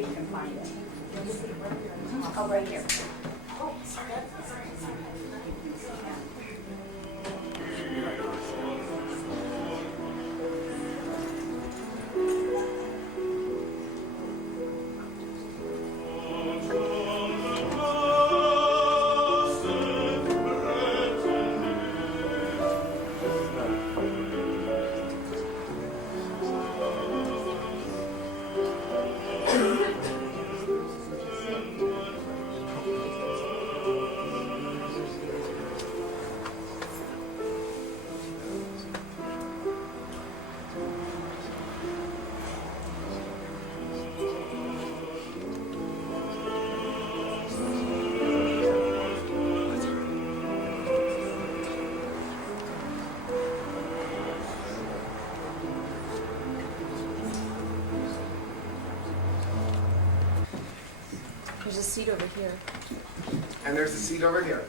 you can find it. Oh, right here. Oh, sorry. There's a seat over here. And there's a seat over here.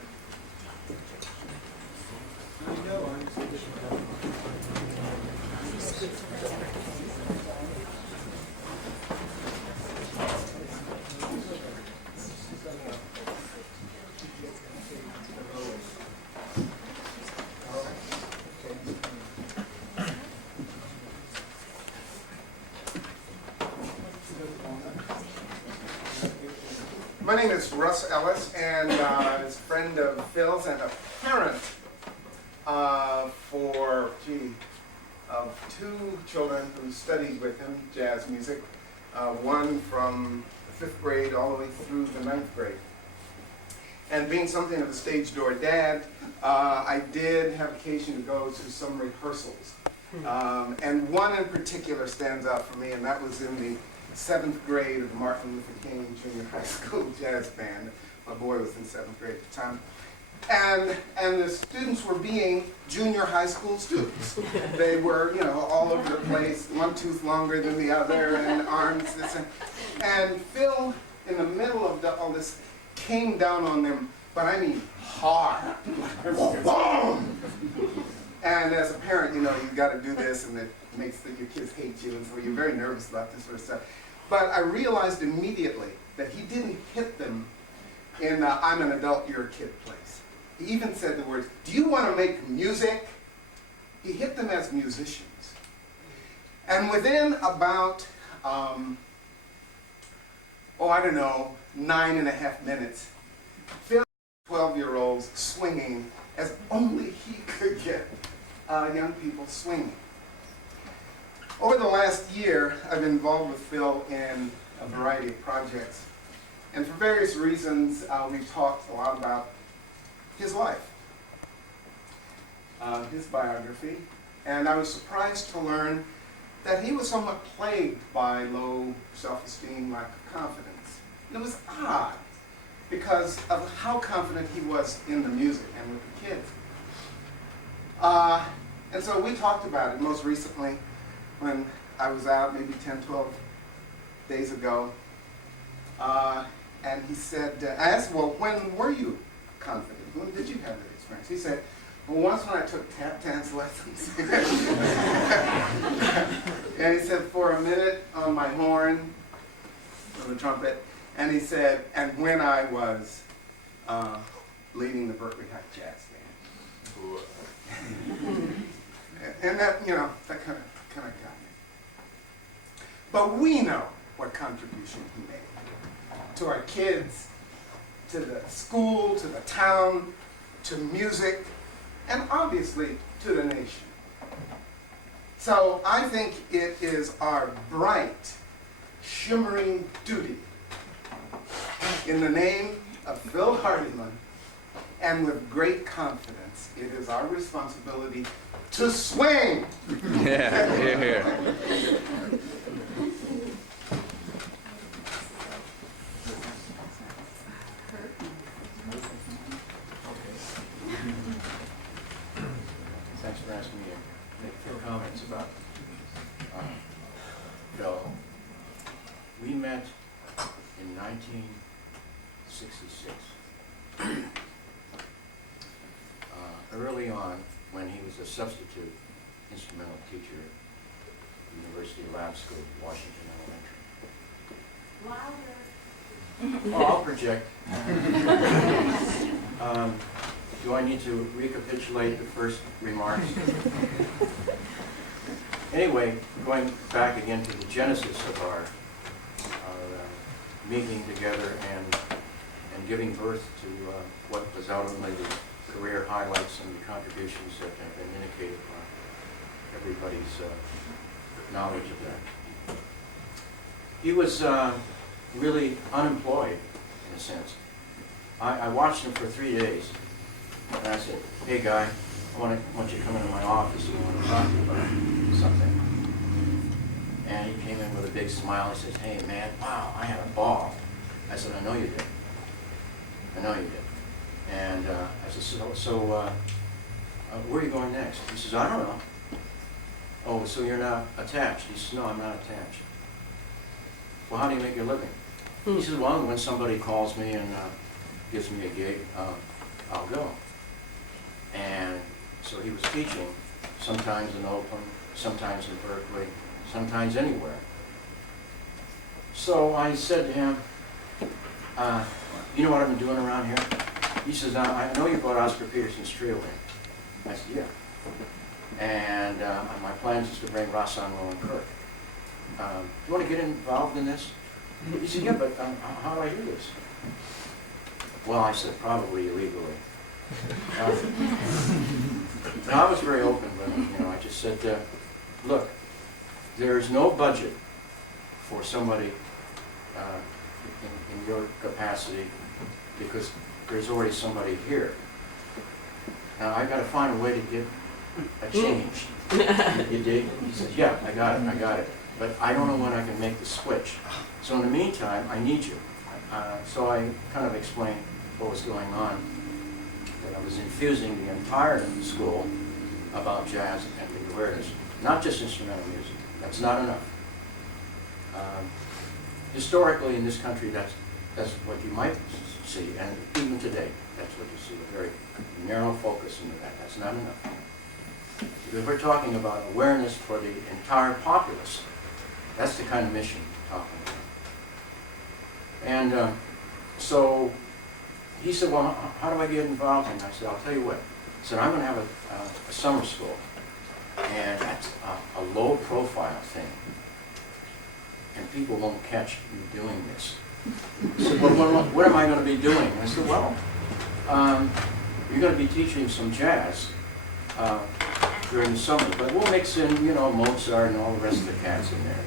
My name is Russ Ellis, and is a friend of Phil's and a parent of two children who studied with him jazz music, one from the 5th grade all the way through the 9th grade. And being something of a stage door dad, I did have occasion to go to some rehearsals. And one in particular stands out for me, and that was in the 7th grade of the Martin Luther King Junior High School Jazz Band. My boy was in 7th grade at the time. And the students were being junior high school students. They were, all over the place, one tooth longer than the other, and arms this and Phil, in the middle of all this, came down on them, but I mean hard. Boom! And as a parent, you've got to do this, and it makes your kids hate you, and so you're very nervous about this sort of stuff. But I realized immediately that he didn't hit them in I'm an adult, you're a kid place. He even said the words, do you want to make music? He hit them as musicians. And within about, 9.5 minutes, Phil, 12-year-olds swinging as only he could get young people swinging. Over the last year, I've been involved with Phil in a variety of projects. And for various reasons, we've talked a lot about his life, his biography. And I was surprised to learn that he was somewhat plagued by low self-esteem, lack of confidence. And it was odd because of how confident he was in the music and with the kids. And so we talked about it most recently when I was out maybe 10, 12 days ago. And he said, I asked, well, when were you confident? When did you have that experience? He said, well, once when I took tap dance lessons. And he said, for a minute on my horn, on the trumpet. And he said, and when I was leading the Berkeley High Jazz Band. And that, that kind of got me. But we know what contribution he made to our kids, to the school, to the town, to music, and obviously to the nation. So I think it is our bright, shimmering duty in the name of Phil Hardymon, and with great confidence, it is our responsibility to swing. Yeah, here. Thanks for asking me to make a few comments about Phil. We met in 1966. Early on, when he was a substitute instrumental teacher at the University Lab School, Washington Elementary. Louder. Oh, I'll project. Do I need to recapitulate the first remarks? Anyway, going back again to the genesis of our meeting together and giving birth to what was ultimately the career highlights and the contributions that have been indicated by everybody's knowledge of that. He was really unemployed, in a sense. I watched him for 3 days, and I said, "Hey, guy, I want you to come into my office and I want to talk to you about something." And he came in with a big smile. He says, "Hey, man, wow, I had a ball." I said, "I know you did. I know you did." And I said, so where are you going next?" He says, "I don't know." "Oh, so you're not attached?" He says, "No, I'm not attached." "Well, how do you make your living?" He says, "Well, when somebody calls me and gives me a gig, I'll go." And so he was teaching, sometimes in Oakland, sometimes in Berkeley, sometimes anywhere. So I said to him, "You know what I've been doing around here?" He says, "I know you bought Oscar Peterson's trio in." I said, "Yeah. And my plans is to bring Rassan and Kirk. Do you want to get involved in this?" He said, "Yeah, but how do I do this?" "Well," I said, "probably illegally." Now, I was very open with him. I just said, "Look, there's no budget for somebody in your capacity because there's already somebody here. Now, I've got to find a way to get a change." "You dig?" He said, "Yeah, I got it. But I don't know when I can make the switch. So in the meantime, I need you." So I kind of explained what was going on, that I was infusing the entire school about jazz and the awareness, not just instrumental music. That's not enough. Historically, in this country, that's what you might see, and even today, that's what you see, a very narrow focus into that. That's not enough. Because we're talking about awareness for the entire populace. That's the kind of mission we're talking about. And so he said, "Well, how do I get involved?" And I said, "I'll tell you what." I said, "I'm going to have a summer school, and that's a low-profile thing, and people won't catch you doing this." He said, "Well, what am I going to be doing?" I said, "Well, you're going to be teaching some jazz during the summer, but we'll mix in, Mozart and all the rest of the cats in there.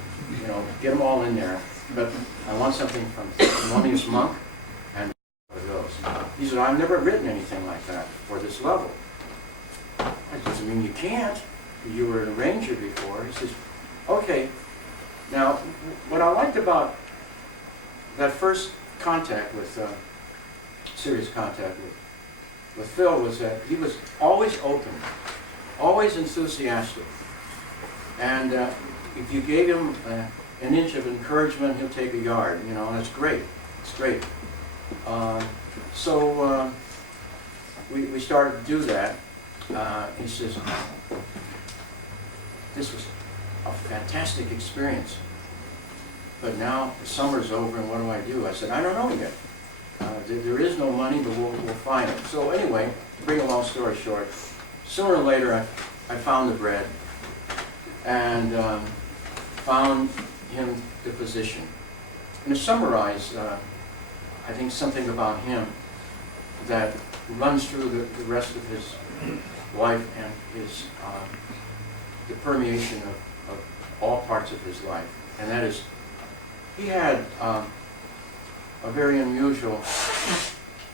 Get them all in there. But I want something from Thelonious Monk and those." He said, "I've never written anything like that for this level." I said, "I mean, you can't. You were an arranger before." He says, "Okay." Now, what I liked about that first contact with, serious contact with Phil was that he was always open, always enthusiastic. And if you gave him an inch of encouragement, he'll take a yard. That's great. It's great. So we started to do that. He says, "This was a fantastic experience. But now the summer's over, and what do I do?" I said, "I don't know yet. There is no money, but we'll find it." So anyway, to bring a long story short, sooner or later I found the bread and found him the position. And to summarize, I think something about him that runs through the rest of his life and his the permeation of all parts of his life, and that is, he had a very unusual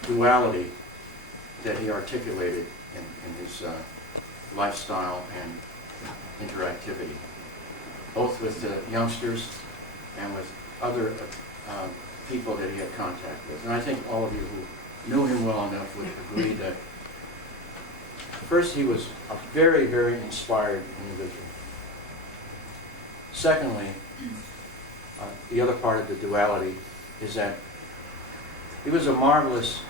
duality that he articulated in his lifestyle and interactivity, both with the youngsters and with other people that he had contact with. And I think all of you who knew him well enough would agree that first, he was a very, very inspired individual. Secondly, the other part of the duality is that he was a marvelous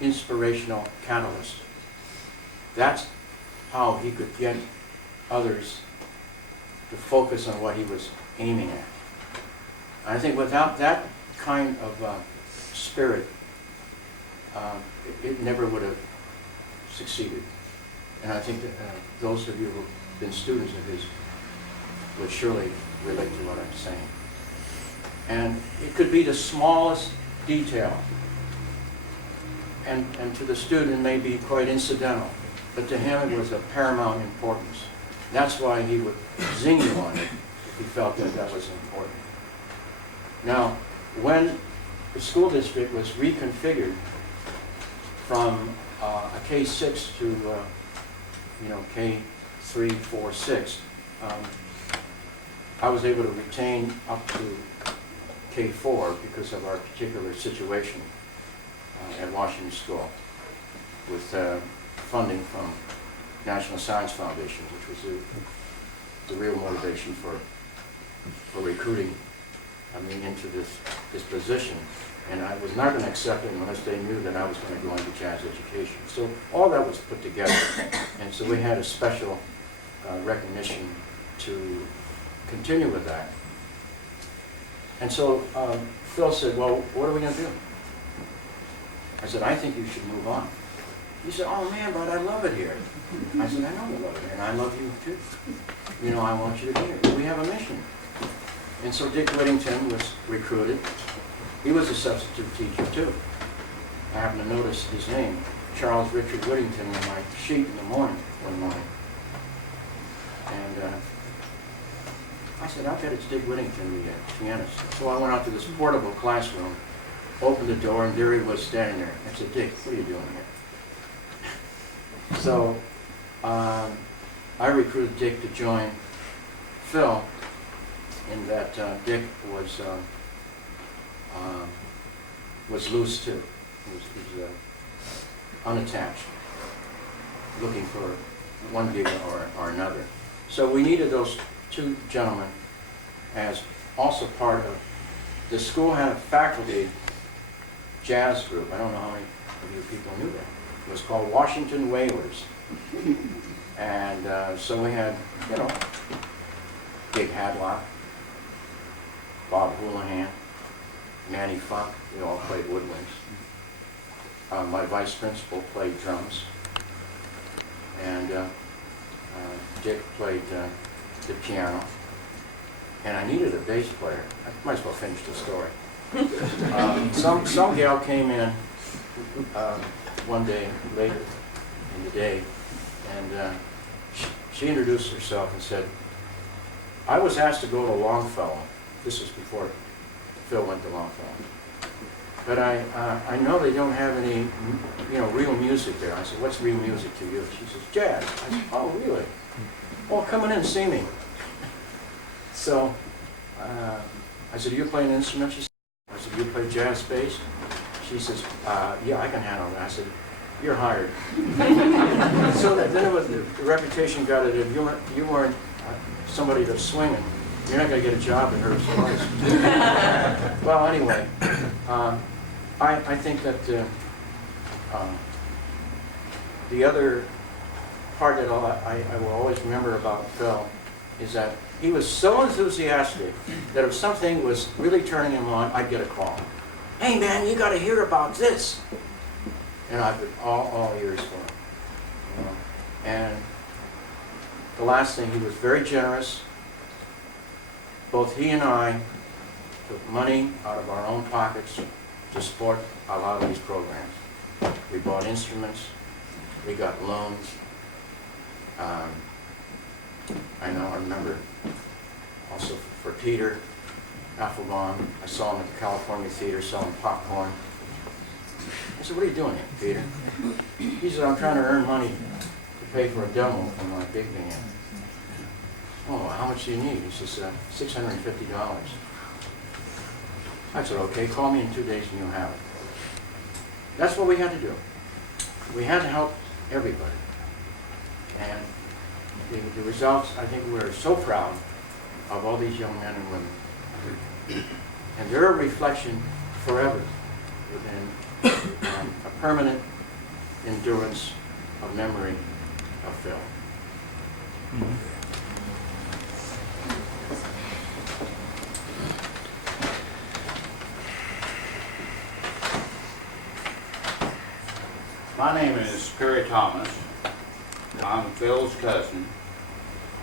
inspirational catalyst. That's how he could get others to focus on what he was aiming at. I think without that kind of spirit, it never would have succeeded. And I think that those of you who have been students of his would surely relate to what I'm saying. And it could be the smallest detail. And to the student it may be quite incidental, but to him it was of paramount importance. That's why he would zing you on it if he felt that that was important. Now, when the school district was reconfigured from a K-6 to K3, 4, 6, I was able to retain up to K4 because of our particular situation at Washington School with funding from National Science Foundation, which was the real motivation for recruiting me into this position. And I was not going to accept it unless they knew that I was going to go into jazz education. So all that was put together. And so we had a special recognition to continue with that. And so Phil said, well, what are we going to do? I said, I think you should move on. He said, oh man, but I love it here. I said, I know you love it here, and I love you too. You know, I want you to be here. We have a mission. And so Dick Whittington was recruited. He was a substitute teacher too. I happened to notice his name, Charles Richard Whittington, on my sheet in the morning, one morning. And I said, I bet it's Dick Whittington, the pianist. So I went out to this portable classroom, opened the door, and there he was standing there. I said, Dick, what are you doing here? So I recruited Dick to join Phil, in that Dick was loose too. He was unattached, looking for one gig or another. So we needed those two gentlemen as also part of the school. Had a faculty jazz group. I don't know how many of you people knew that. It was called Washington Wailers. And so we had, you know, Big Hadlock, Bob Houlihan, Manny Funk. We all played woodwinds. My vice principal played drums. And Dick played the piano. And I needed a bass player. I might as well finish the story. Some gal came in one day, later in the day, and she introduced herself and said, I was asked to go to Longfellow. This was before Phil went to Longfellow. But I know they don't have any, you know, real music there. I said, what's real music to you? She says, jazz. I said, oh, really? Well, come in and see me. So I said, do you play an instrument? She said, I said, do you play jazz bass? She says, yeah, I can handle it. I said, you're hired. So then it was, the reputation got it. If you weren't somebody that's swinging, you're not going to get a job at her place. Well, anyway, I think that the other part that I will always remember about Phil is that he was so enthusiastic that if something was really turning him on, I'd get a call. Hey man, you got to hear about this. And I've been all ears for him. You know? And the last thing, he was very generous. Both he and I took money out of our own pockets to support a lot of these programs. We bought instruments, we got loans. I remember also for Peter Affelbaum, I saw him at the California Theater selling popcorn. I said, what are you doing here, Peter? He said, I'm trying to earn money to pay for a demo for my big band. Oh, how much do you need? He says, $650. I said, okay, call me in 2 days and you'll have it. That's what we had to do. We had to help everybody. And the results, I think we're so proud of all these young men and women. And they're a reflection forever within a permanent endurance of memory of Phil. Mm-hmm. My name is Perry Thomas. I'm Phil's cousin.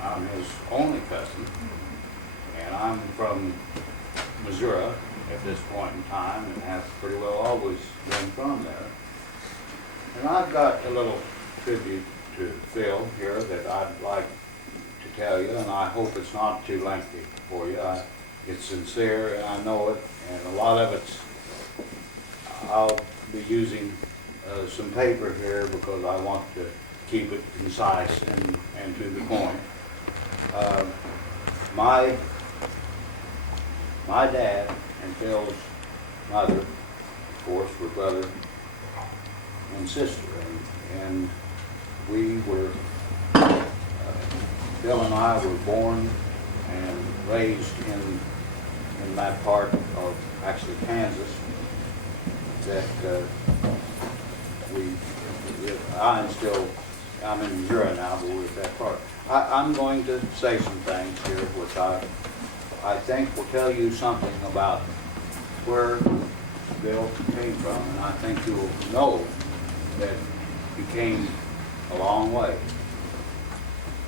I'm his only cousin. And I'm from Missouri at this point in time and have pretty well always been from there. And I've got a little tribute to Phil here that I'd like to tell you, and I hope it's not too lengthy for you. It's sincere, and I know it, and a lot of it's, I'll be using some paper here because I want to keep it concise and to the point. My dad and Phil's mother, of course, were brother and sister, and we were, Phil and I were born and raised in that part of actually Kansas that I'm in Missouri now, but we're at that part. I'm going to say some things here which I think will tell you something about where Bill came from, and I think you'll know that he came a long way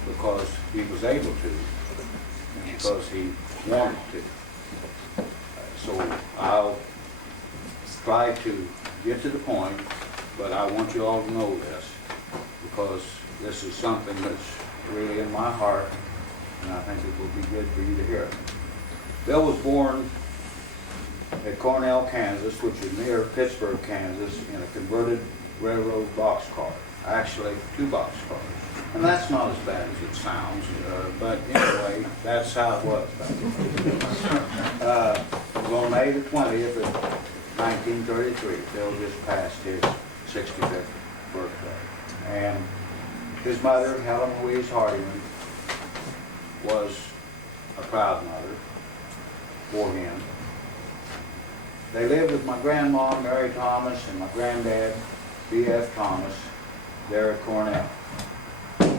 because he was able to, and because he wanted to. So I'll try to get to the point, but I want you all to know this because this is something that's really in my heart, and I think it will be good for you to hear. Bill was born at Cornell, Kansas, which is near Pittsburgh, Kansas, in a converted railroad boxcar. Actually, 2 boxcars. And that's not as bad as it sounds, but anyway, that's how it was back then. It was on May the 20th of 1933. Bill just passed his 65th birthday. And his mother, Helen Louise Hardymon, was a proud mother for him. They lived with my grandma, Mary Thomas, and my granddad, B.F. Thomas, there at Cornell.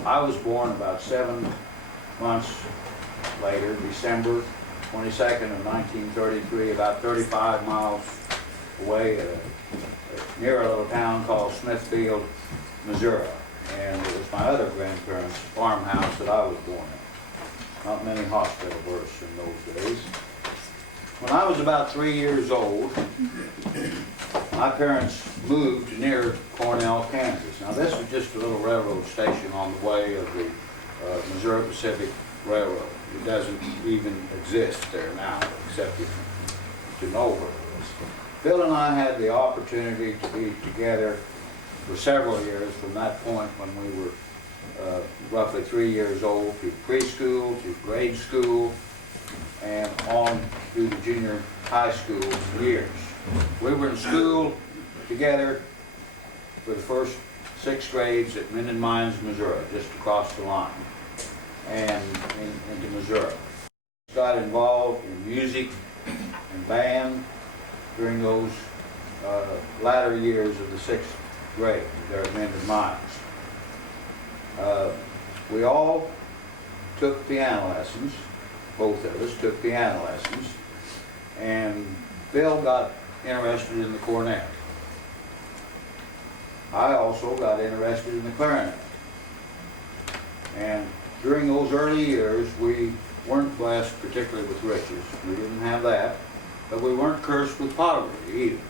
I was born about 7 months later, December 22nd of 1933, about 35 miles away near a little town called Smithfield, Missouri. And it was my other grandparents' farmhouse that I was born in. Not many hospital births in those days. When I was about 3 years old, my parents moved near Cornell, Kansas. Now this was just a little railroad station on the way of the Missouri Pacific Railroad. It doesn't even exist there now, except to know where it is. Phil and I had the opportunity to be together for several years from that point when we were roughly 3 years old, through preschool, through grade school, and on through the junior high school years. We were in school together for the first 6 grades at Minden Mines, Missouri, just across the line, and into Missouri. Got involved in music and band during those latter years of the 6th grade there at Minden Mines. We all took piano lessons. Both of us took piano lessons, and Phil got interested in the cornet. I also got interested in the clarinet. And during those early years, we weren't blessed particularly with riches. We didn't have that, but we weren't cursed with poverty either.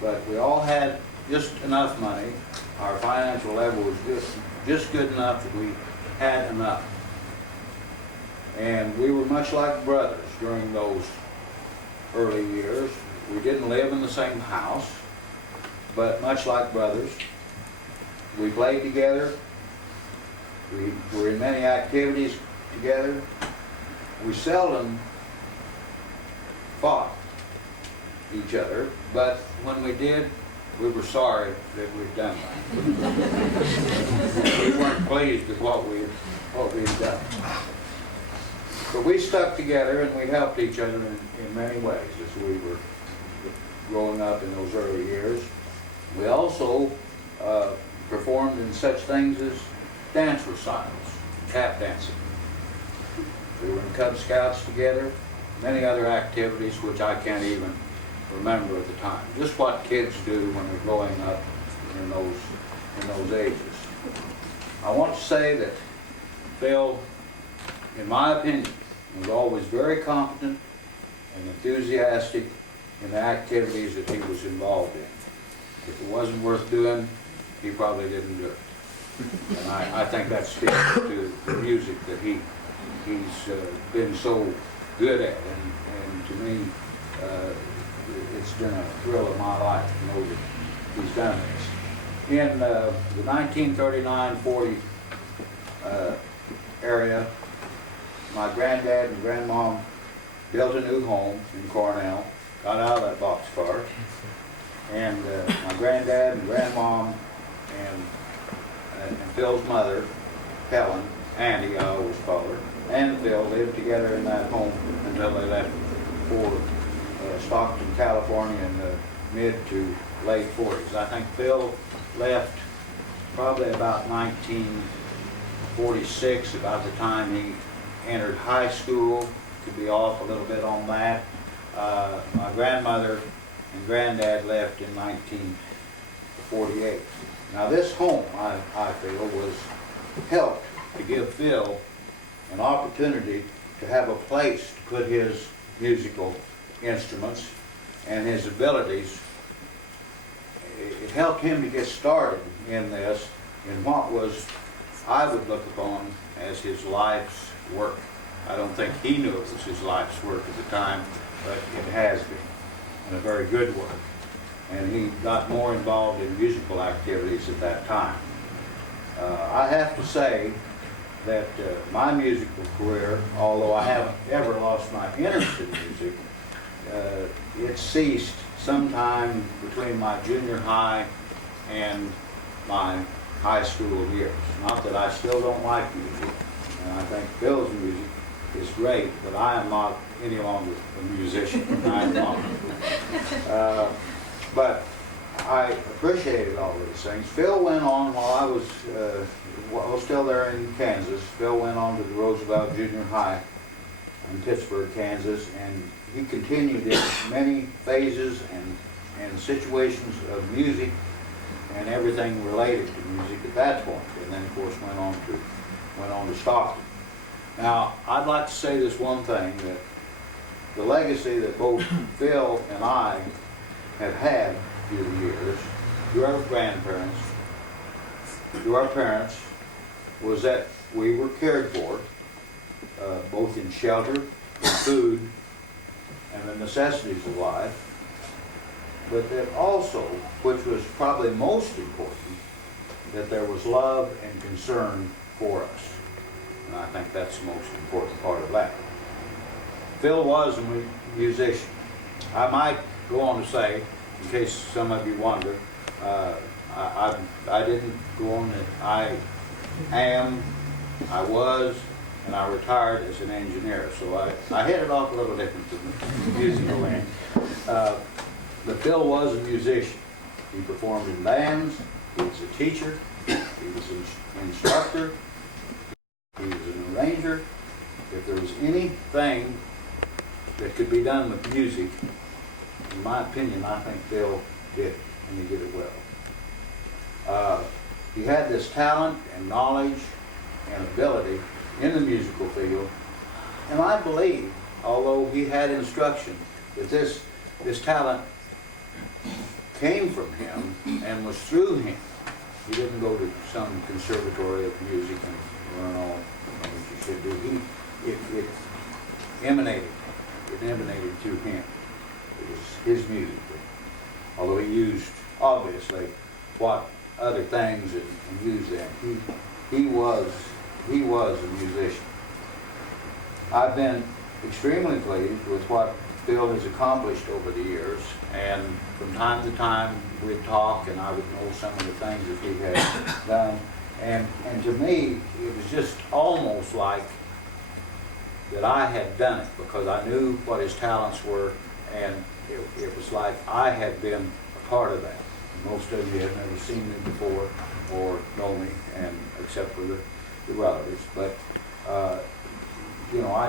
But we all had just enough money. Our financial level was just good enough that we had enough. And we were much like brothers during those early years. We didn't live in the same house, but much like brothers. We played together. We were in many activities together. We seldom fought each other, but when we did, we were sorry that we'd done that. We weren't pleased with what we'd done. But we stuck together and we helped each other in many ways as we were growing up in those early years. We also performed in such things as dance recitals, tap dancing. We were in Cub Scouts together, many other activities which I can't even remember at the time. Just what kids do when they're growing up in those ages. I want to say that Phil, in my opinion, was always very competent and enthusiastic in the activities that he was involved in. If it wasn't worth doing, he probably didn't do it. And I think that speaks to the music that he's been so good at. And to me, it's been a thrill of my life to know that he's done this. In the 1939-40 area, my granddad and grandmom built a new home in Cornell, got out of that boxcar, and my granddad and grandmom and Phil's mother, Helen, Andy I always call her, and Phil lived together in that home until they left for Stockton, California in the mid to late 40s. I think Phil left probably about 1946, about the time he entered high school. Could be off a little bit on that. My grandmother and granddad left in 1948. Now this home, I feel, was helped to give Phil an opportunity to have a place to put his musical instruments and his abilities. It helped him to get started in this, in what was, I would look upon as his life's work. I don't think he knew it was his life's work at the time, but it has been, and a very good work. And he got more involved in musical activities at that time. I have to say that my musical career, although I haven't ever lost my interest in music, it ceased sometime between my junior high and my high school years. Not that I still don't like music, and I think Phil's music is great, but I am not any longer a musician. I'm not. But I appreciated all these things. Phil went on while I was still there in Kansas. Phil went on to the Roosevelt Junior High in Pittsburgh, Kansas, and he continued in many phases and situations of music and everything related to music at that point. And then, of course, went on to Stockton. Now, I'd like to say this one thing, that the legacy that both Phil and I have had through the years, through our grandparents, through our parents, was that we were cared for, both in shelter, in food, and the necessities of life, but that also, which was probably most important, that there was love and concern for us. And I think that's the most important part of that. Phil was a musician. I might go on to say, in case some of you wonder, I didn't go on that I am, I was, and I retired as an engineer. So I hit it off a little different than the musical end. But Phil was a musician. He performed in bands, he was a teacher, he was an instructor, he was an arranger. If there was anything that could be done with music, in my opinion, I think Phil did, and he did it well. He had this talent and knowledge and ability in the musical field, and I believe, although he had instruction, that this talent came from him and was through him. He didn't go to some conservatory of music and learn all what you should do. It emanated through him. It was his music, although he used, obviously, what other things and used them. He was a musician. I've been extremely pleased with what Phil has accomplished over the years, and from time to time we'd talk and I would know some of the things that he had done, and to me it was just almost like that I had done it, because I knew what his talents were, and it was like I had been a part of that. Most of you have never seen me before or know me, and except for the relatives. But I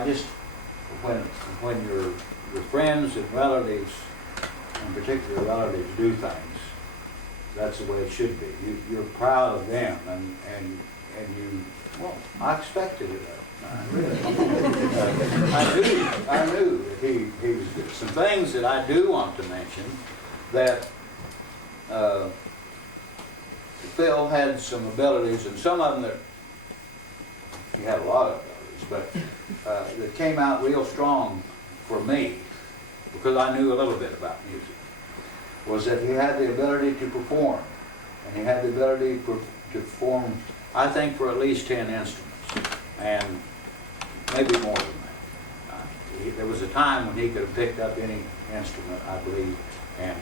just, when your friends and relatives, in particular relatives, do things, that's the way it should be. You're proud of them, and you, well, I expected it. Really. I knew that he was good. Some things that I do want to mention, that Phil had some abilities, and some of them that he had a lot of abilities, but that came out real strong for me, because I knew a little bit about music, was that he had the ability to perform, and he had the ability to perform, I think, for at least 10 instruments, and maybe more than that. There was a time when he could have picked up any instrument, I believe, and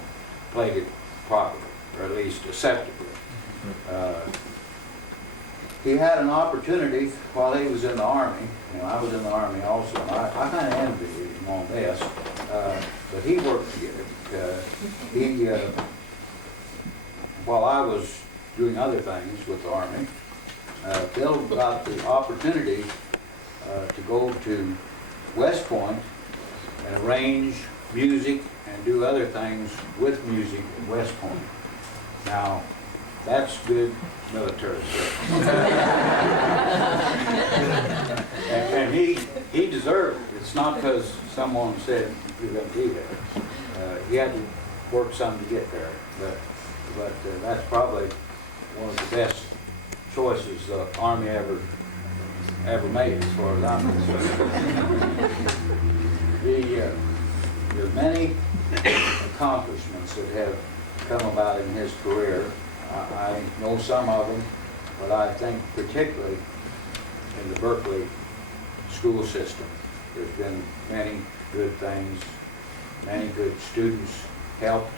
played it properly, or at least acceptably. He had an opportunity while he was in the Army, and I was in the Army also, and I kind of envied him on this, but he worked to get it. While I was doing other things with the Army, Phil got the opportunity to go to West Point and arrange music and do other things with music at West Point. Now, that's good military service. and he deserved it. It's not because someone said you're going to be there. He had to work some to get there, but that's probably one of the best choices the Army ever made, as far as I'm concerned. There are many accomplishments that have come about in his career. I know some of them, but I think particularly in the Berkeley school system, there's been many good things, many good students helped,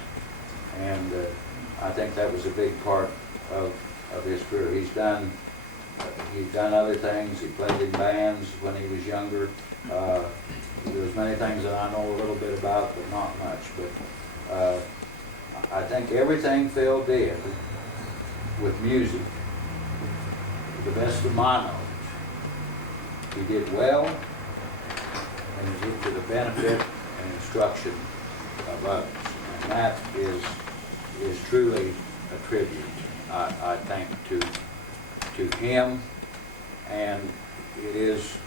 and I think that was a big part of his career. He's done other things. He played in bands when he was younger. There's many things that I know a little bit about, but not much. But I think everything Phil did with music, to the best of my knowledge, he did well, and he did to the benefit and instruction of others. And that is truly a tribute, I think, to him, and it is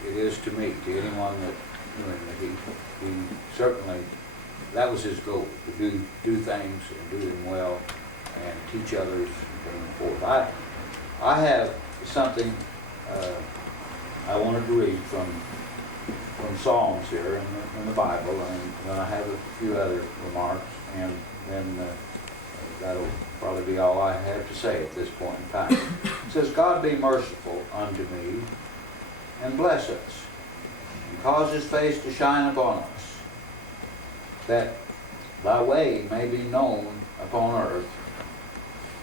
to me, to anyone that knew him, that he certainly, that was his goal, to do things and do them well and teach others and bring them forth. I have something I wanted to read from Psalms here in the Bible, and then I have a few other remarks, and then that'll probably be all I have to say at this point in time. It says, God be merciful unto me, and bless us, and cause his face to shine upon us, that thy way may be known upon earth,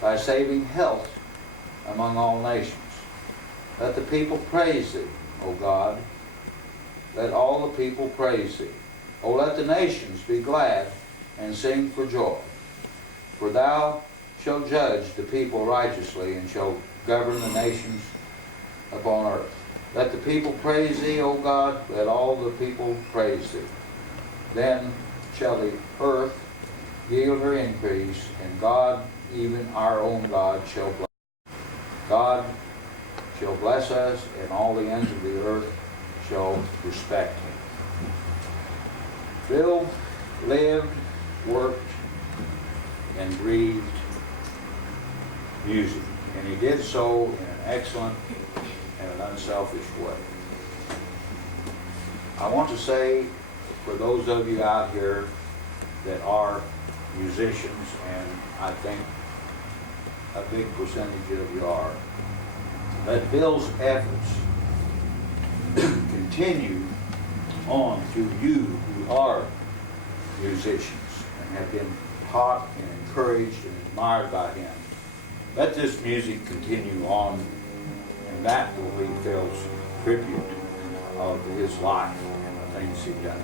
thy saving health among all nations. Let the people praise thee, O God. Let all the people praise thee. O let the nations be glad and sing for joy. For thou shalt judge the people righteously, and shalt govern the nations upon earth. Let the people praise thee, O God. Let all the people praise thee. Then shall the earth yield her increase, and God, even our own God, shall bless. God shall bless us, and all the ends of the earth shall respect him. Phil lived, worked, and breathed music, and he did so in an excellent and an unselfish way. I want to say, for those of you out here that are musicians, and I think a big percentage of you are, that Phil's efforts continue on to you who are musicians and have been taught and encouraged and admired by him. Let this music continue on, and that will be Phil's tribute of his life and the things he's done.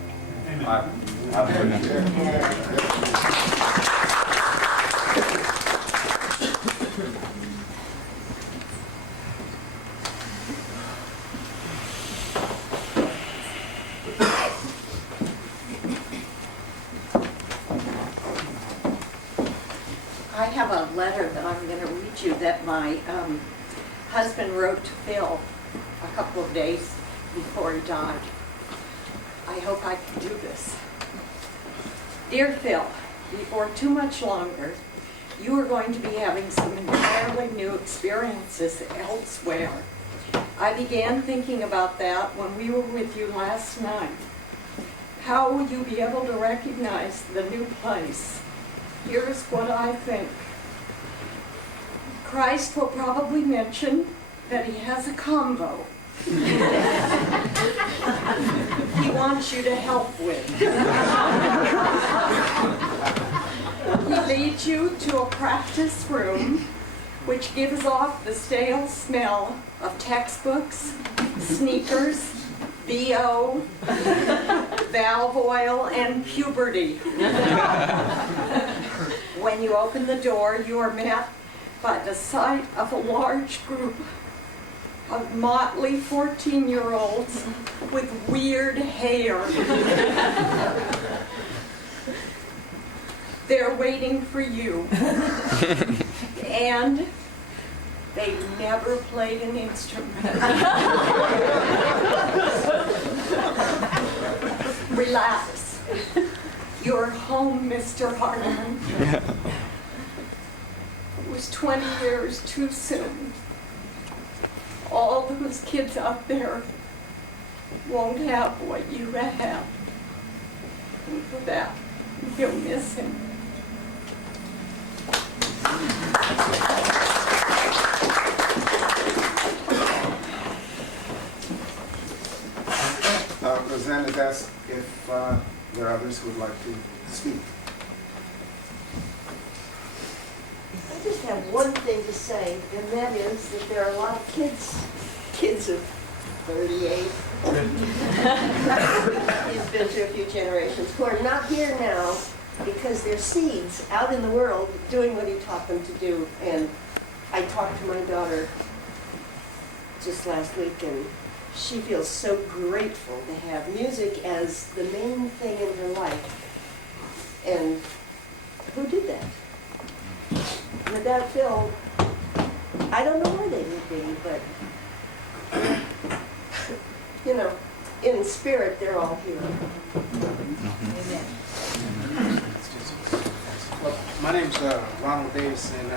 I I have a letter that I'm going to read you that my husband wrote to Phil a couple of days before he died. I hope I can do this. Dear Phil, before too much longer, you are going to be having some entirely new experiences elsewhere. I began thinking about that when we were with you last night. How will you be able to recognize the new place? Here's what I think. Christ will probably mention that he has a combo he wants you to help with. He leads you to a practice room which gives off the stale smell of textbooks, sneakers, BO, valve oil, and puberty. When you open the door, you are met by the sight of a large group of motley 14-year-olds with weird hair. They're waiting for you. And they never played an instrument. Relax. You're home, Mr. Hardymon. It was 20 years too soon. All those kids out there won't have what you have. And for that, you'll miss him. Roseanne has asked if there are others who would like to speak. I just have one thing to say, and that is that there are a lot of kids of 38, he's been through a few generations, who are not here now because they're seeds out in the world doing what he taught them to do. And I talked to my daughter just last week, and she feels so grateful to have music as the main thing in her life. And who did that? Without Phil, I don't know where they would be, but, you know, in spirit, they're all here. Amen. Well, my name's Ronald Davis, and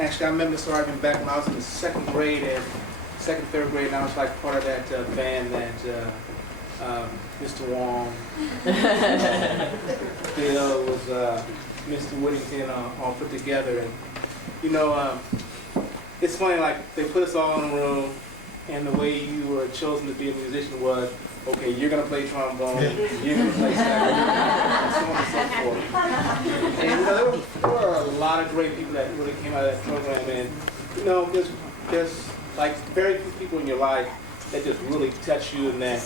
actually I met Mr. Hardymon back when I was in the third grade, and I was like part of that band that Mr. Wong, Bill was Mr. Whittington all put together. And you know, it's funny, like they put us all in a room, and the way you were chosen to be a musician was, okay, you're gonna play trombone, you're gonna play saxophone, so on and so forth. And you know, there were a lot of great people that really came out of that program, and you know, there's like very few people in your life that just really touch you and that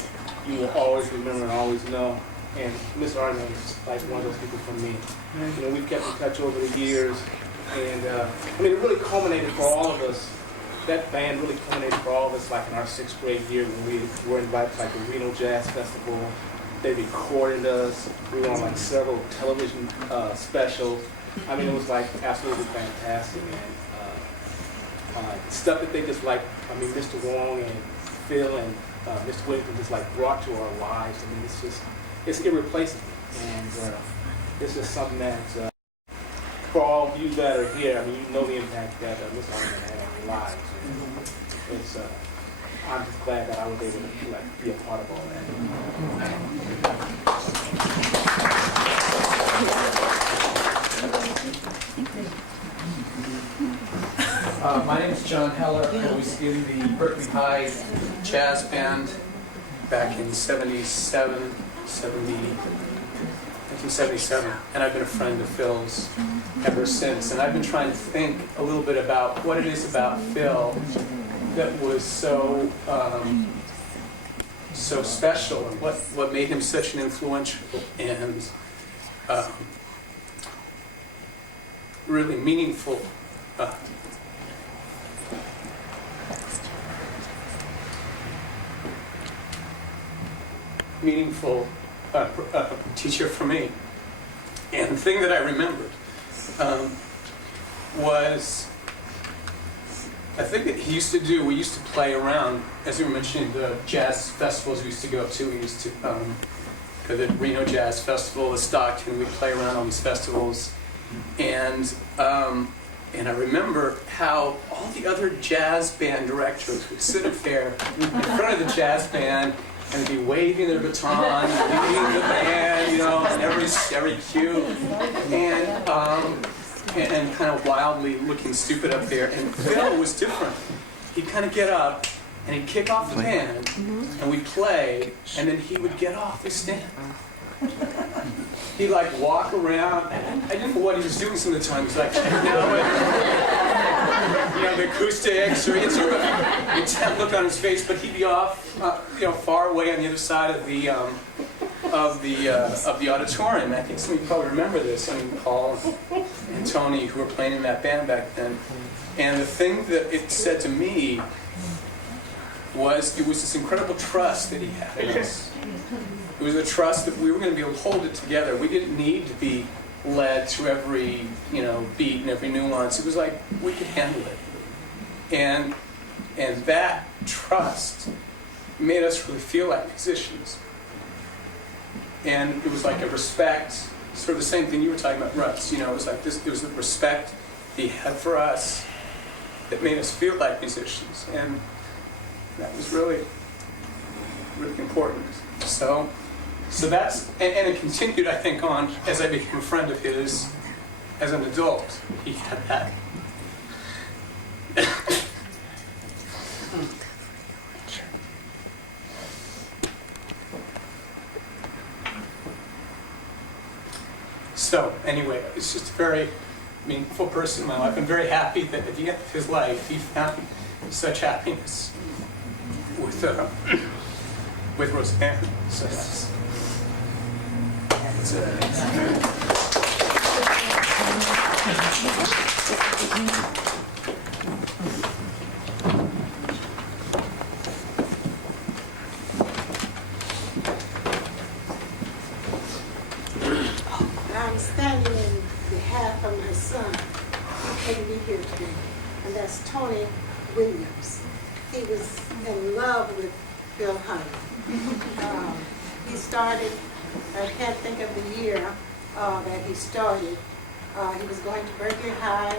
you will always remember and always know. And Mr. Hardymon is like one of those people for me. You know, we've kept in touch over the years, and I mean, it really culminated for all of us. That band really culminated for all of us, like in our 6th grade year when we were invited to like the Reno Jazz Festival. They recorded us. We were on like several television specials. I mean, it was like absolutely fantastic. And stuff that they just like, I mean, Mr. Wong and Phil and Mr. Whittington just like brought to our lives. I mean, it's irreplaceable. And it's just something that, for all of you that are here, I mean, you know the impact that Mr. Hardymon had on your lives. It's, I'm just glad that I was able to like be a part of all that. My name is John Heller. I was in the Berkeley High Jazz Band back in 1977, and I've been a friend of Phil's ever since. And I've been trying to think a little bit about what it is about Phil that was so special, and what made him such an influential and really meaningful teacher for me. And the thing that I remembered was, I think that we used to play around, as we were mentioning, the jazz festivals we used to go to. We used to go to the Reno Jazz Festival, the Stockton, we'd play around on these festivals. And I remember how all the other jazz band directors would sit up there in front of the jazz band and they'd be waving their baton, leading the band, in every cue, and kind of wildly looking stupid up there. And Phil was different. He'd kind of get up and he'd kick off the band, and we'd play, and then he would get off his stand. He'd like walk around. I didn't know what he was doing some of the time. He was like, the acoustics, or he'd sort of a intent look on his face, but he'd be off, far away on the other side of the auditorium. I think some of you probably remember this. I mean, Paul and Tony, who were playing in that band back then. And the thing that it said to me was, it was this incredible trust that he had in us. It was a trust that we were going to be able to hold it together. We didn't need to be led through every, beat and every nuance. It was like we could handle it. And that trust made us really feel like musicians. And it was like a respect, sort of the same thing you were talking about, Russ. It was like this. It was the respect he had for us that made us feel like musicians, and that was really, really important. So that's, and it continued, I think, on as I became a friend of his as an adult. He had that. So anyway, it's just a very meaningful person in my life. I'm very happy that at the end of his life, he found such happiness with Roseanne. So that's it. I'm standing in behalf of my son, who couldn't be here today, and that's Tony Williams. He was in love with Phil Hardymon. He started, I can't think of the year that he started. He was going to Berkeley High,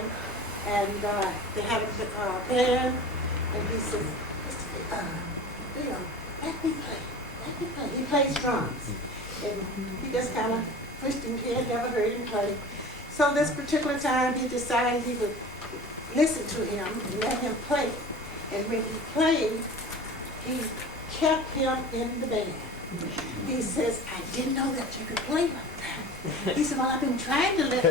and they had a band, and he said, Phil, let me play. He plays drums, and he just kind of pushed him. He had never heard him play. So this particular time, he decided he would listen to him and let him play. And when he played, he kept him in the band. He says, I didn't know that you could play like that. He said, well, I've been trying to let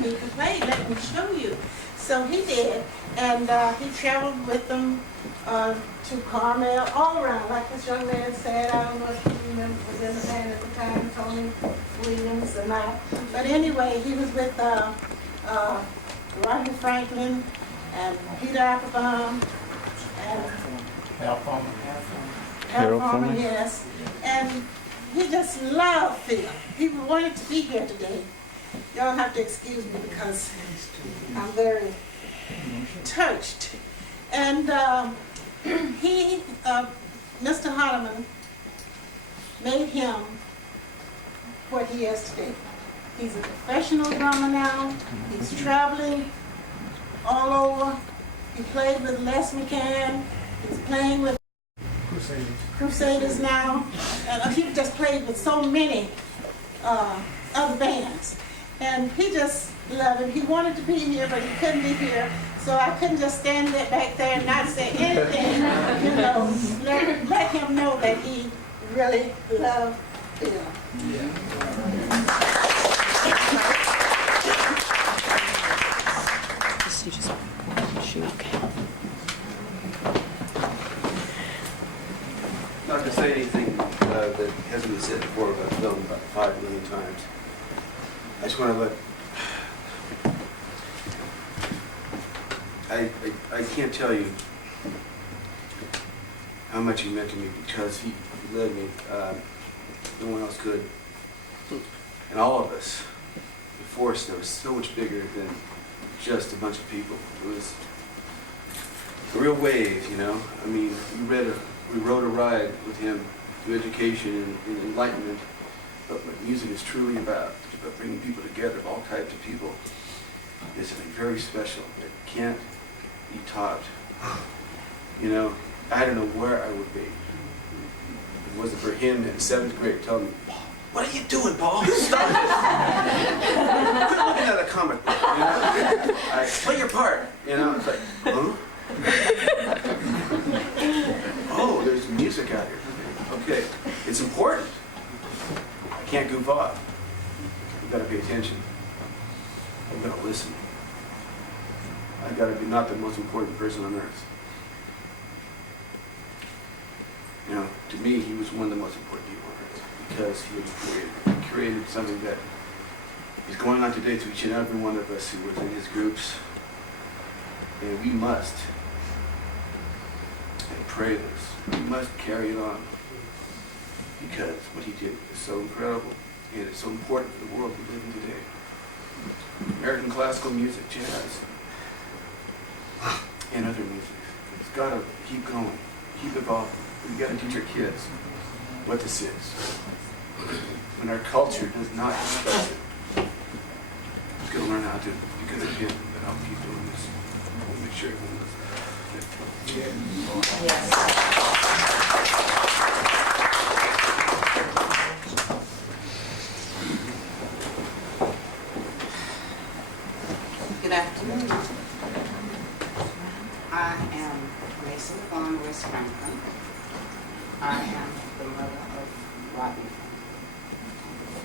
me play, let me show you. So he did, and he traveled with them to Carmel, all around, like this young man said. I don't know if you remember, was in the band at the time, Tony Williams and I. But anyway, he was with Rodney Franklin and Peter Applebaum and Harold Farmer, yes. And he just loved Phil. He wanted to be here today. Y'all have to excuse me because I'm very touched. And Mr. Hardymon made him what he is today. He's a professional drummer now. He's traveling all over. He played with Les McCann. He's playing with Crusaders now. And he just played with so many other bands. And he just loved it. He wanted to be here, but he couldn't be here. So I couldn't just stand there back there and not say anything, let him know that he really loved Phil. Not to say anything that hasn't been said before about Phil about 5 million times. I just want to let... I can't tell you how much he meant to me because he led me. No one else could. And all of us, the force that was so much bigger than just a bunch of people. It was a real wave, you know. I mean, we rode a ride with him through education and enlightenment. But what music is truly about bringing people together, all types of people. It's something very special that can't be taught. You know, I don't know where I would be. If it wasn't for him in 7th grade telling me, "Paul, what are you doing, Paul? Stop it! Quit looking at a comic book, you know? Play your part." You know, it's like, huh? Oh, there's music out here. Okay, it's important. I can't goof off. You've got to pay attention. You've got to listen. I've got to be not the most important person on earth. You know, to me, he was one of the most important people on earth because he created something that is going on today to each and every one of us who was in his groups. And we must, and pray this, we must carry it on because what he did is so incredible and it's so important for the world we live in today. American classical music, jazz, and other music. It's got to keep going, keep evolving. We've got to teach our kids what this is. When our culture does not respect it, we've got to learn how to, because of him, that I'll keep doing this. We'll make sure everyone listens. Yes. Good afternoon. I am Mason von West Franklin. I am the mother of Rodney.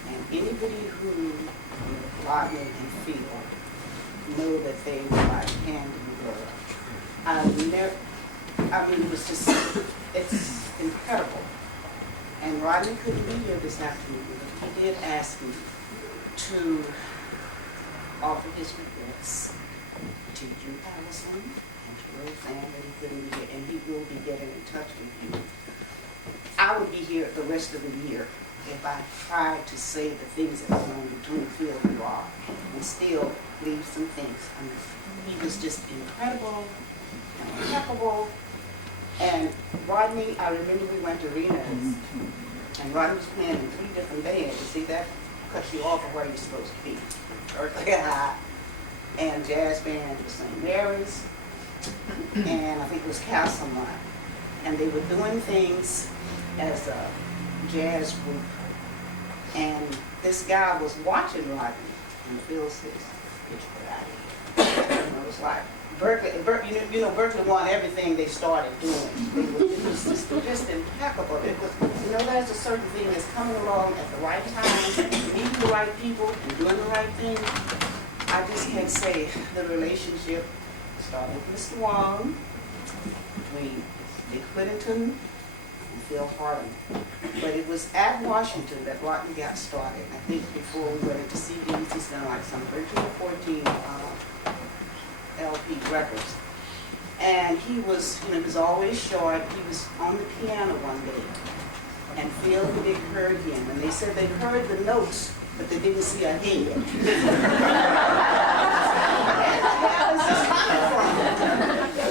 And anybody who knew Rodney and Phil know that they were like hand in glove. It was just, it's incredible. And Rodney couldn't be here this afternoon, but he did ask me to offer his regrets to you, Allison, and to Roseanne that he couldn't be here, and he will be getting in touch with you. I would be here the rest of the year if I tried to say the things that went on between Phil and Rod, and still leave some things. I mean, he was just incredible and impeccable. And Rodney, I remember we went to Rena's, and Rodney was playing in 3 different bands. You see, that cuts you off of where you're supposed to be. Berkeley High, and jazz band was St. Mary's, and I think it was Castlemont. And they were doing things as a jazz group. And this guy was watching Rodney, and Phil says, "Get your out of here." And it was like, Berkeley won everything they started doing. It was just impeccable. It was, there's a certain thing that's coming along at the right time, meeting the right people, and doing the right thing. I just can't say the relationship started with Mr. Wong, between Dick Whittington and Phil Hardymon. But it was at Washington that Rodney got started. I think before we went into CDs, he's done like some 13 or 14 LP records. And he was, he was always short. He was on the piano one day, and Phil and Dick heard him, and they said they heard the notes, but they didn't see a head.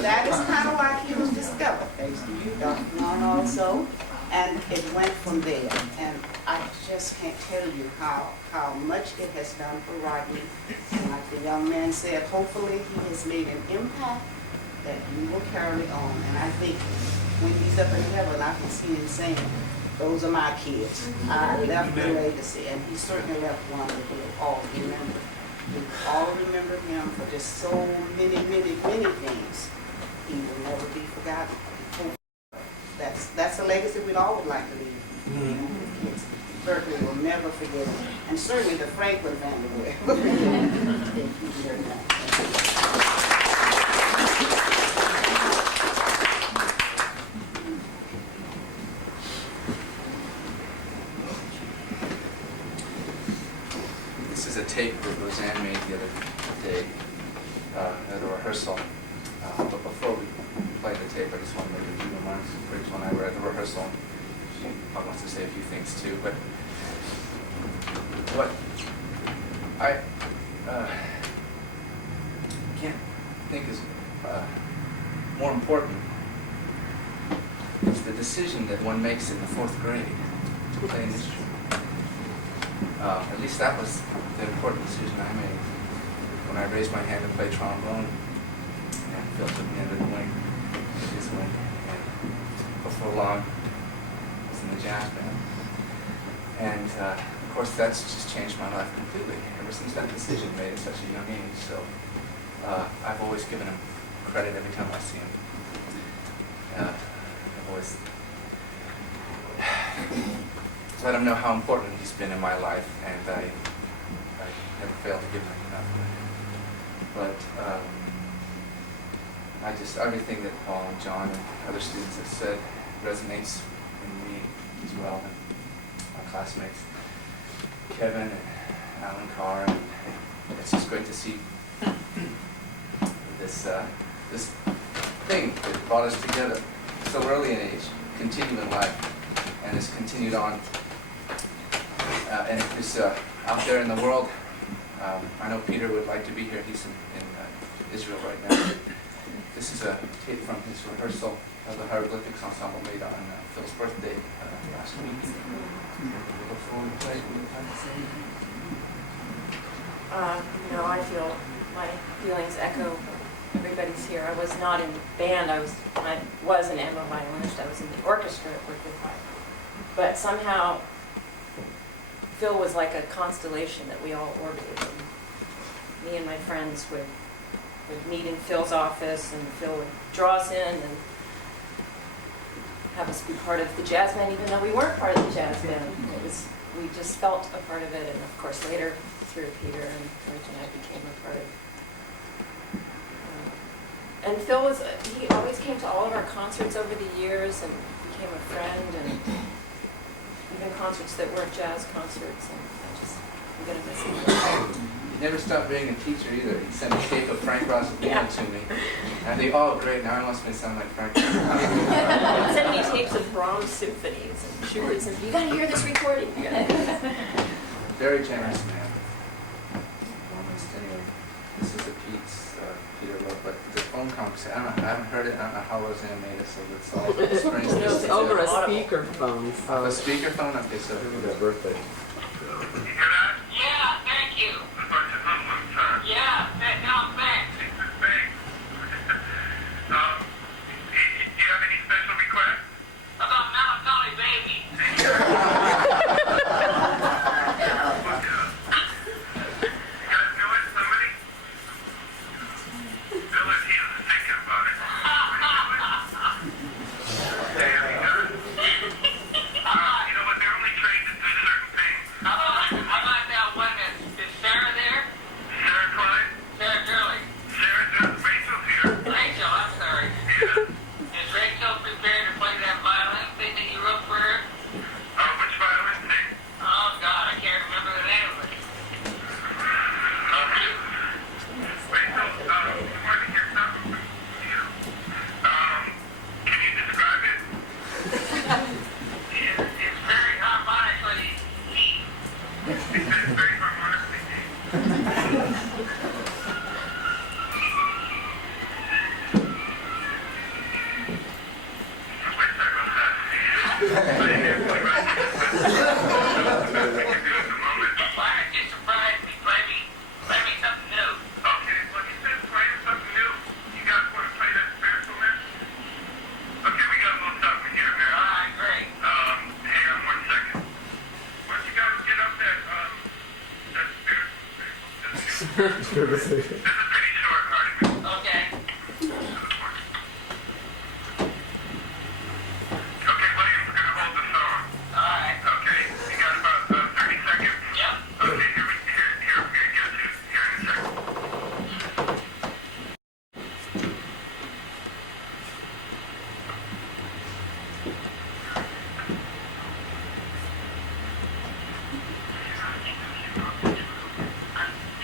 That is kind of like he was discovered, thanks to you, Dr. Long, also. And it went from there. And I just can't tell you how much it has done for Rodney. And like the young man said, hopefully he has made an impact that you will carry on. And I think when he's up in heaven, I can see him saying, "Those are my kids. I left the legacy." And he certainly left one that we'll all remember. We'll all remember him for just so many, many, many things. He will never be forgotten. That's a legacy we'd all would like to leave. Kids. Berkeley will never forget him. And certainly the Franklin family will never forget him. Thank you very much. This is a tape that Roseanne made the other day at a rehearsal. But before we play the tape, I just want to make a few remarks. Rachel and I were at the rehearsal. She wants to say a few things too. But what I can't think is more important is the decision that one makes in the 4th grade to play an instrument. At least that was the important decision I made when I raised my hand to play trombone, and Phil took me under the wing, his wing, and before long I was in the jazz band. And of course that's just changed my life completely ever since that decision made at such a young age. So I've always given him credit every time I see him. I've always let him know how important he's been in my life, and I never fail to give him enough credit. But everything that Paul and John and other students have said resonates in me as well, and my classmates, Kevin and Alan Carr, and it's just great to see this thing that brought us together so early in age continue in life, and has continued on. And it is out there in the world. I know Peter would like to be here. He's in Israel right now. This is a tape from his rehearsal of the hieroglyphics ensemble made on Phil's birthday last week. Look forward to playing. I feel my feelings echo everybody's here. I was not in band. I was an Emma violinist. I was in the orchestra at Berkeley. But somehow Phil was like a constellation that we all orbited. And me and my friends would meet in Phil's office, and Phil would draw us in and have us be part of the jazz band, even though we weren't part of the jazz band. We just felt a part of it, and of course later through Peter and Rich and I became a part of. And Phil he always came to all of our concerts over the years and became a friend, and even concerts that weren't jazz concerts, and I'm going to miss him. He never stopped being a teacher either. He sent a tape of Frank Rossellini to me. And I think, oh great, now I must sound like Frank. He sent me tapes of Brahms symphonies and Schubert's, and you got to hear this recording. Very generous man. Almost anyway. This is a piece Peter wrote, but the phone conversation, I haven't heard it. I don't know how Roseanne made it, so it's all strange. It's over a speakerphone. A speakerphone? Okay, so here we go. Birthday. Yeah, thank you. Yeah, no, thanks. Do you have any special requests? About Melancholy Baby. You guys know it, somebody? Bill is here thinking about it. You know what, they're only trained to do certain things. How about that one is Sarah there? Sarah Klein? Sarah Gurley. Rachel's here. Rachel, I'm sorry. Yeah. Is Rachel prepared to play that violin thing that you wrote for her? Which violin thing? Oh, God, I can't remember the name of it. Rachel, we want to hear something from you. Can you describe it? It's very harmonically deep. It's very harmonically deep. I wish I wrote that. But it is really right. That's the best we can do at the moment. Why aren't you surprised me? Play me something new. Okay, well, you said play something new. You guys want to play that spiritual man? Okay, we got a little something here, man. All right, great. Hang on 1 second. Why don't you guys get up that spiritual? This is pretty short, Hardymon. Okay. Okay, William's gonna hold the song. All right. Okay, you got about 30 seconds? Yep. Okay, here we're gonna get to here in a second.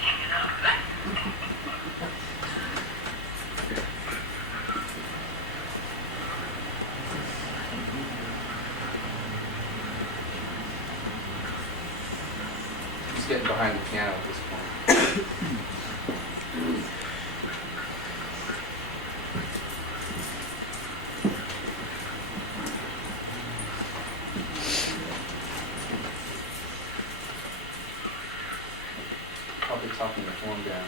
Hang it up. getting behind the piano at this point. Probably talking the form down.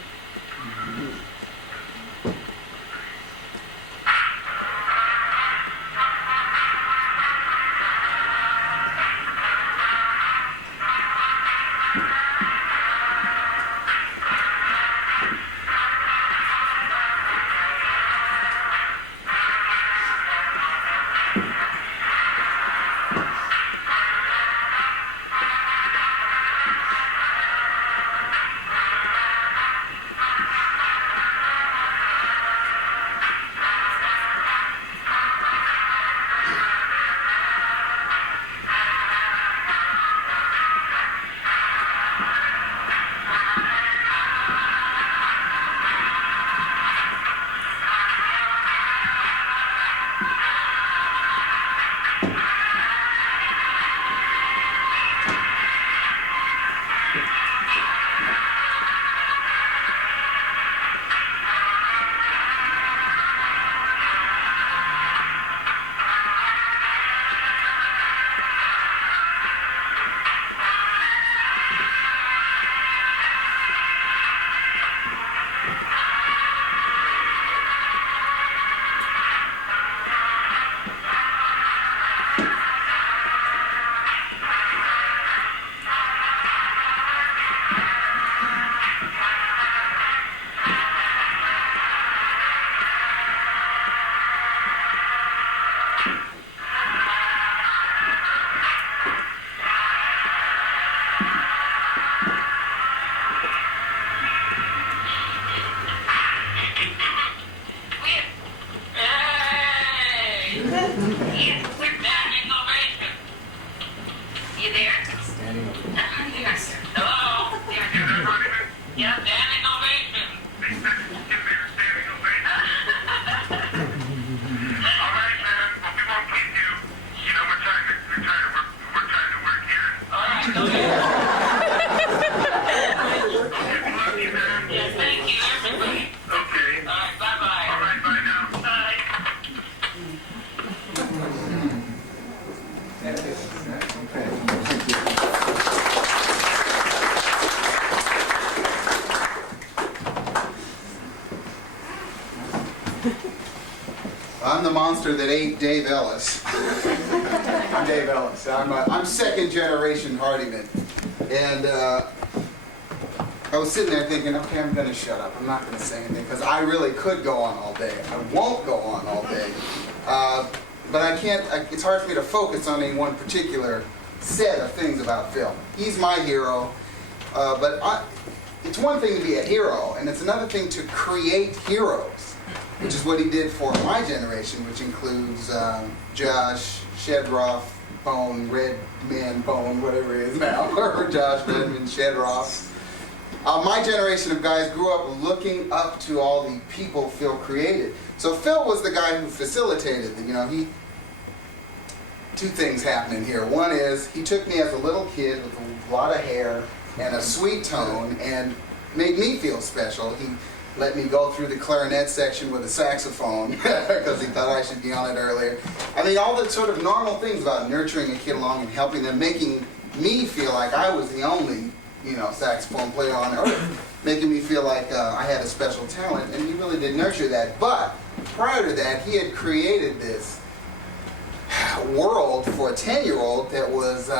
I'm the monster that ate Dave Ellis. I'm Dave Ellis. I'm second generation Hardymon. And I was sitting there thinking, okay, I'm going to shut up. I'm not going to say anything because I really could go on all day. I won't go on all day. But I can't, it's hard for me to focus on any one particular set of things about Phil. He's my hero. It's one thing to be a hero, and it's another thing to create heroes, which is what he did for my generation, which includes Josh, Shedroff, Bone, Red Man Bone, whatever he is now, or Josh Redmond, Shedroff. My generation of guys grew up looking up to all the people Phil created. So Phil was the guy who facilitated, two things happening here. One is he took me as a little kid with a lot of hair and a sweet tone and made me feel special. He let me go through the clarinet section with a saxophone because he thought I should be on it earlier. I mean, all the sort of normal things about nurturing a kid along and helping them, making me feel like I was the only, saxophone player on earth, making me feel like I had a special talent, and he really did nurture that. But prior to that, he had created this world for a 10-year-old that was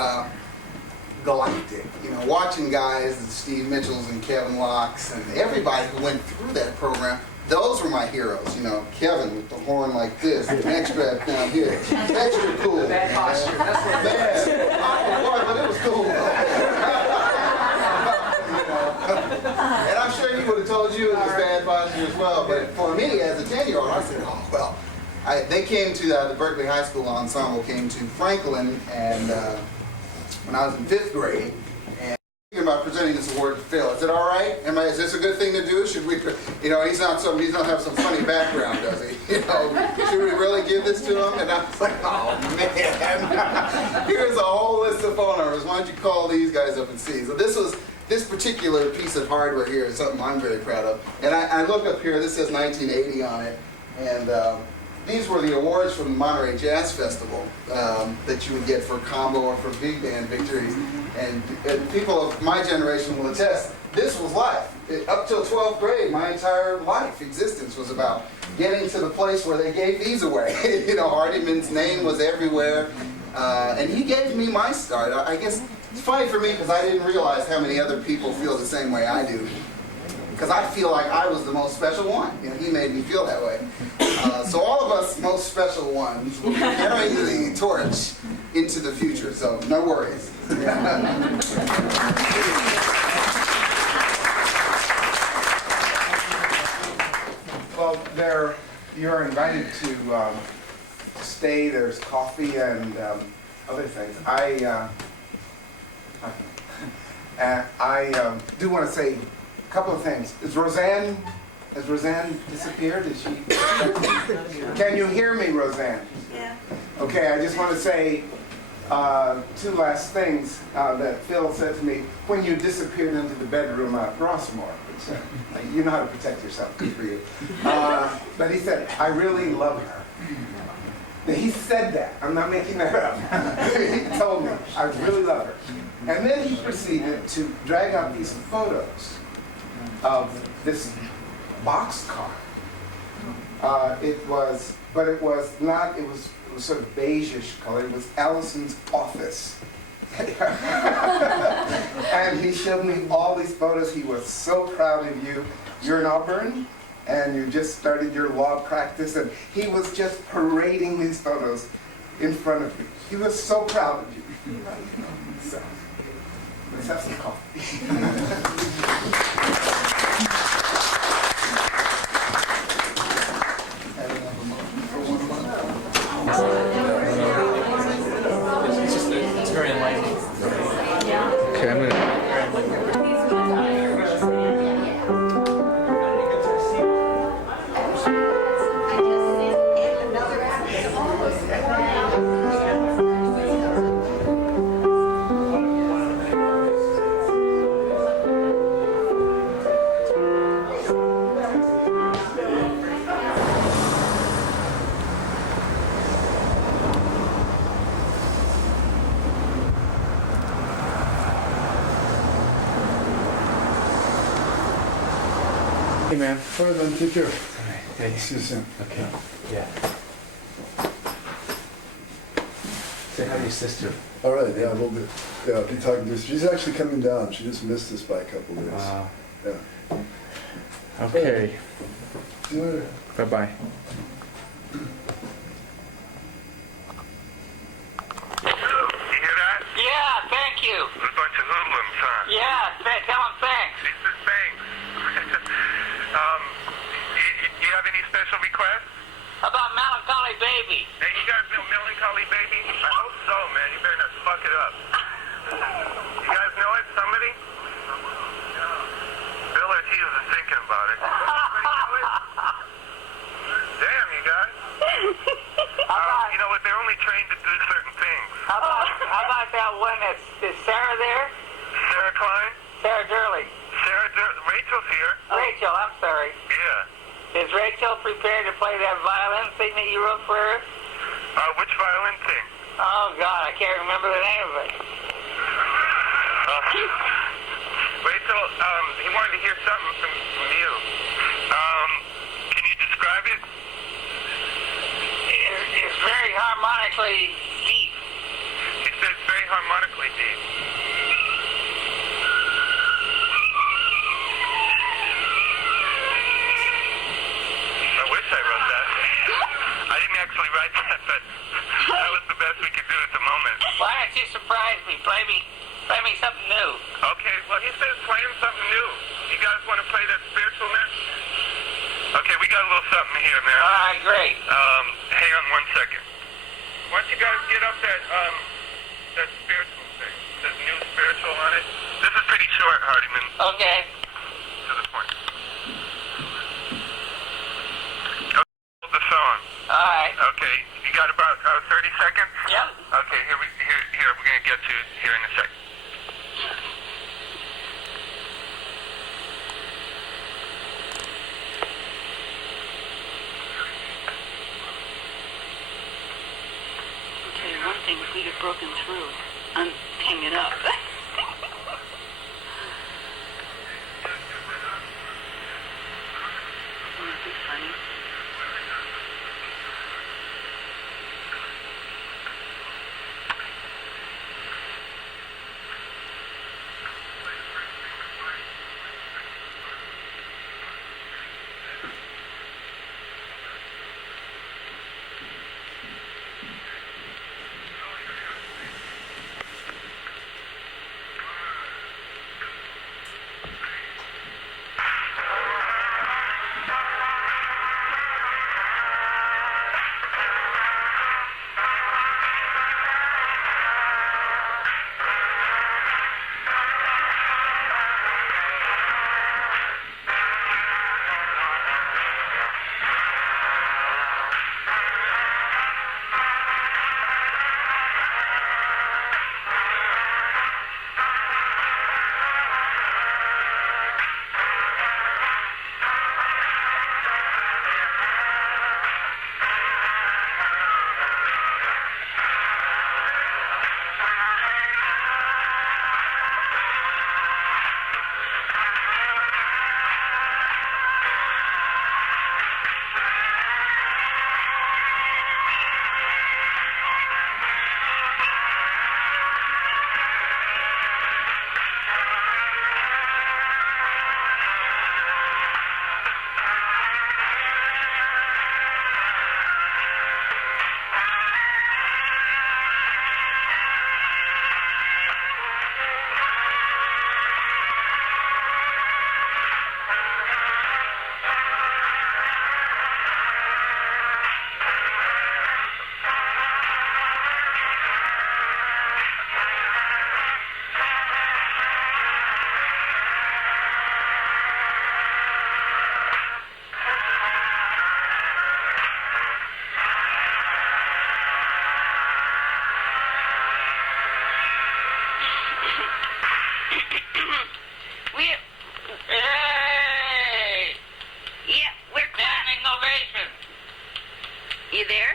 galactic. Watching guys, Steve Mitchells and Kevin Locks and everybody who went through that program, those were my heroes. Kevin with the horn like this, the neck strap down here, extra cool. Bad posture. That's what bad. But it was cool. And I'm sure he would have told you it was bad posture as well. But for me, as a 10-year-old, I said, oh well. They came to the Berkeley High School ensemble came to Franklin, and when I was in 5th grade, and thinking about presenting this award to Phil. Is it all right? Is this a good thing to do? Should we, he's not have some funny background, does he? Should we really give this to him? And I was like, oh man, here's a whole list of phone numbers. Why don't you call these guys up and see? So this this particular piece of hardware here is something I'm very proud of. And I look up here, this says 1980 on it, and these were the awards from the Monterey Jazz Festival that you would get for combo or for big band victories. And people of my generation will attest, this was life. Up till 12th grade, my entire life existence was about getting to the place where they gave these away. You know, Hardymon's name was everywhere. And he gave me my start. I guess it's funny for me because I didn't realize how many other people feel the same way I do. Because I feel like I was the most special one. You know, he made me feel that way. So all of us most special ones will be carrying the torch into the future. So no worries. Well, you're invited to stay. There's coffee and other things. I do want to say a couple of things. Has Roseanne disappeared? Is she? Can you hear me, Roseanne? Yeah. Okay, I just want to say two last things that Phil said to me when you disappeared into the bedroom at Rossmore. Which, you know how to protect yourself. Good for you. But he said, I really love her. He said that. I'm not making that up. He told me, I really love her. And then he proceeded to drag out these photos of this boxcar. It was sort of beigeish color. It was Allison's office. And he showed me all these photos. He was so proud of you. You're in Auburn, and you just started your law practice, and he was just parading these photos in front of me. He was so proud of you. So, let's have some coffee. It's very enlightening. Okay, I'm gonna. Hey man. All right, then, take care. All right, thanks. See you soon. Okay. Yeah. Say hi to your sister. All right, yeah, we'll be. Yeah, I'll be talking to her. She's actually coming down. She just missed us by a couple of days. Wow. Yeah. Okay. See you later. Bye-bye. You hear that? Yeah, thank you. There's a bunch of hoodlums, huh? Yeah, tell him thanks. He says thanks. You have any special requests? About Melancholy Baby. Hey, you guys know Melancholy Baby? I hope so, man. You better not fuck it up. You guys know it? Somebody? Bill Ortiz is thinking about it. Anybody know it? Damn, you guys. You know what? They're only trained to do certain things. How about that one is Sarah there? Sarah Klein? Sarah Durley. Rachel's here. Rachel, I'm sorry. Yeah. Is Rachel prepared to play that violin thing that you wrote for her? Which violin thing? Oh, God, I can't remember the name of it. Rachel, he wanted to hear something from you. Can you describe it? It's very harmonically deep. He says very harmonically deep. I wish I wrote that. I didn't actually write that, but that was the best we could do at the moment. Why don't you surprise me? Play me something new. Okay, well, he says play him something new. You guys want to play that spiritual now? Okay, we got a little something here, man. All right, great. Hang on 1 second. Why don't you guys get up that spiritual thing? There's new spiritual on it. This is pretty short, Hardyman. Okay. To the point. Okay, hold the song. All right. Okay, you got about 30 seconds? Yep. Okay, here we're gonna get to here in a second. anything, if we'd have broken through and hang it up. Wouldn't it be funny? You there?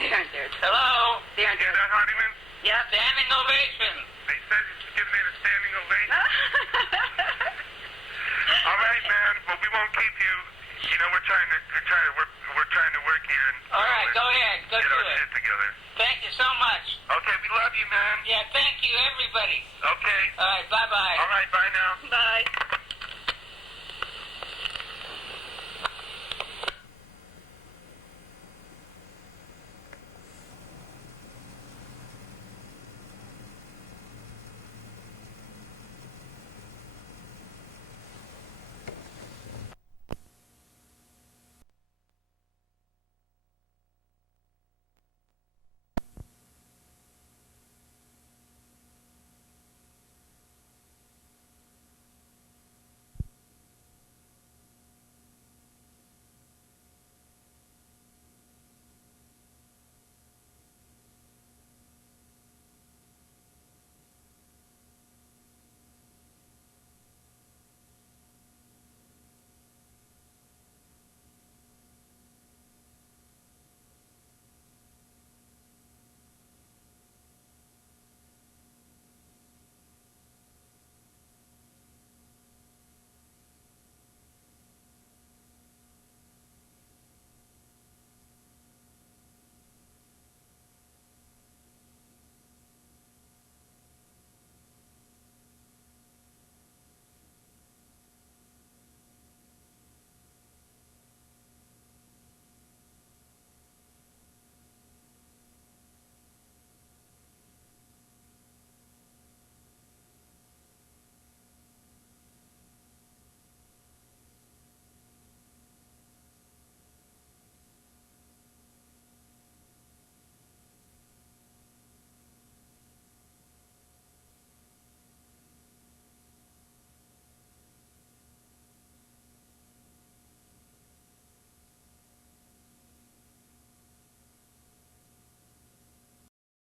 They aren't there. Hello? They aren't there. Is that Hardymon? Yeah, standing ovation. They said you give me the standing ovation. All right, man, but we won't keep you. You know, we're trying to work here. And, all right, go ahead. Go get our shit together. Thank you so much. Okay, we love you, man. Yeah, thank you, everybody. Okay. All right, bye-bye. All right, bye now. Bye.